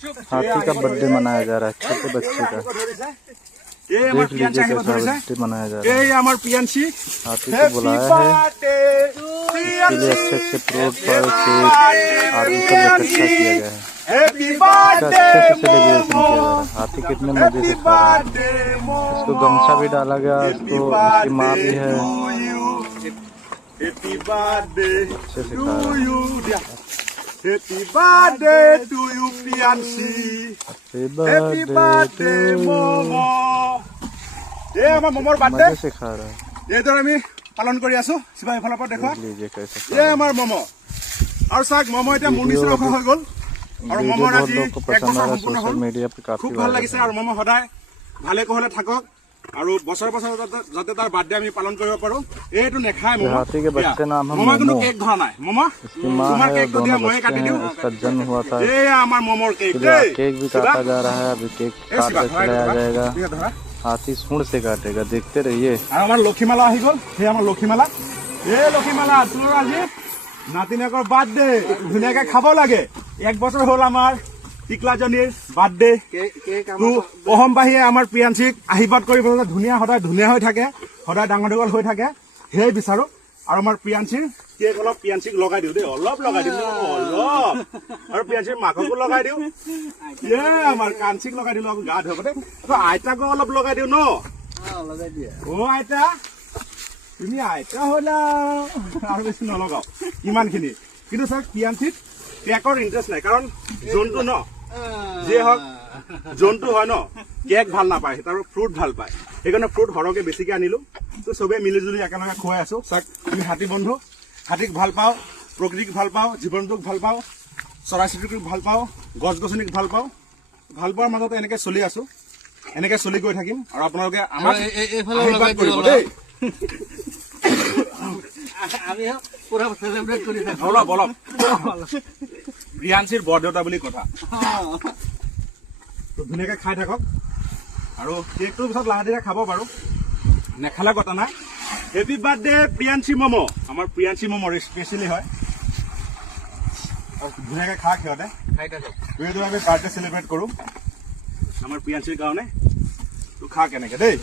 हाथी का बर्थडे मनाया जा रहा है, छोटे बच्चे का। देख लीजिए कैसा बर्थडे मनाया जा रहा है। हाथी को बुलाया है, इसके लिए अच्छे अच्छे फ्रूट फल केक आदि सब इकट्ठा किया गया है। अच्छे से सेलिब्रेशन किया जा रहा है। हाथी कितने मजे से खा रहा है। इसको गमछा भी डाला गया, इसको इसकी माँ भी है, अच्छे से खा रहा है। Happy birthday to you, Priyanshi. Happy birthday Momo. ये हमारा मोमोर बर्थडे मजे से खा रहा है। ये तो আমি পালন কৰি আছো সিবা ইফালৰ পৰা দেখুৱা लीजिए कैसे खा ये रहा है। আমাৰ মোমো আৰু চাক মোমো এটা মুন্দিছ ৰখা হৈ গল আৰু वीडियो মোমোৰ बहुत আজি लोग को এক पसंद आ বছৰ रहा है, সম্পূৰ্ণ सोशल হ'ল मीडिया पे काफी খুব ভাল वायरल লাগিছে है। আৰু মোমো সদায় ভালে কোহলে থাকক আৰু বছৰ বছৰ যাতে তাৰ বাৰ্থডে আমি পালন কৰিব পাৰো এইটো নেখায় মোমো हाथी के बच्चे नाम है মোমো কিন্তু मोमो। কেক ধৰা নাই মোমো इसकी माँ তোমার है केक और तो दिया, दोनों मैं बच्चे काटी दूं। हैं। इसका जन्म हुआ था, ये আমার মোমোর কেক इसलिए केक भी काटा जा रहा है। अभी केक ए काट शिवा कर खिलाया जाएगा। ঠিক আছে ধৰা हाथी सूंड से काटेगा, देखते रहिए। আৰু আমাৰ লক্ষীমালা আহি গল সেই আমাৰ লক্ষীমালা লক্ষীমালা তোৰ আজি নাতিনাকৰ বাৰ্থডে ধুনীয়াকে খাব লাগে এক বছৰ হ'ল আমাৰ টিকলাজনীৰ বাৰ্থডে অসমবাসীয়ে আমাৰ প্ৰিয়াঞ্চিক আশীৰ্বাদ কৰিব ধুনীয়া সদায় ধুনীয়া হৈ থাকে সদায় ডাঙৰ দীঘল হৈ থাকে সেয়াই বিচাৰো আৰু আমাৰ প্ৰিয়াঞ্চিৰ কেক অলপ প্ৰিয়াঞ্চিক লগাই দিওঁ দেই অলপ লগাই দিওঁ অলপ আৰু প্ৰিয়াঞ্চিৰ মাককো লগাই দিওঁ আমাৰ কাঞ্চিক লগাই দিলো আকৌ গা ধুব দেই আইতাকো অলপ লগাই দিওঁ ন অ আইতা তুমি আইতা হলা আৰু বেছি নলগাও ইমানখিনি কিন্তু ছাৰ প্ৰিয়াঞ্চিত কেকৰ ইণ্টাৰেষ্ট নাই কাৰণ জন্তু ন যিয়ে হওক জন্তু হয় ন কেক ভাল নাপায় তাৰ ফ্ৰুট ভাল পায় সেইকাৰণে ফ্ৰুট সৰহকে বেছিকে আনিলো তো চবে মিলি জুলি একেলগে খুৱাই আছো চাক আমি হাতী বন্ধু হাতীক ভাল পাওঁ প্ৰকৃতিক ভাল পাওঁ জীৱ জন্তুক ভাল পাওঁ চৰাই চিৰিকটিক ভাল পাওঁ গছ গছনিক ভাল পাওঁ ভাল পোৱাৰ মাজতে এনেকে চলি আছো এনেকে চলি গৈ থাকিম আৰু আপোনালোকে আমাক আশীৰ্বাদ কৰিব দেই আমি পুৰা সেলিব্ৰেট কৰি থাকো অলপ অলপ প্ৰিয়াঞ্চিৰ বৰদেউতা বুলি কথা ধুনীয়াকে খাই থাকক আৰু কেকটোৰ পিছত লাহে ধীৰে খাব পাৰো নেখালে কথা নাই হেপী বাৰ্থডে প্ৰিয়াঞ্চি মমো আমাৰ প্ৰিয়াঞ্চি মমোৰ স্পেচিয়েলি হয় আৰু ধুনীয়াকে খা সিহঁতে খাই থাকো আমি বাৰ্থডে চেলিব্ৰেট কৰো আমাৰ প্ৰিয়াঞ্চিৰ কাৰণে তো খা কেনেকে দেই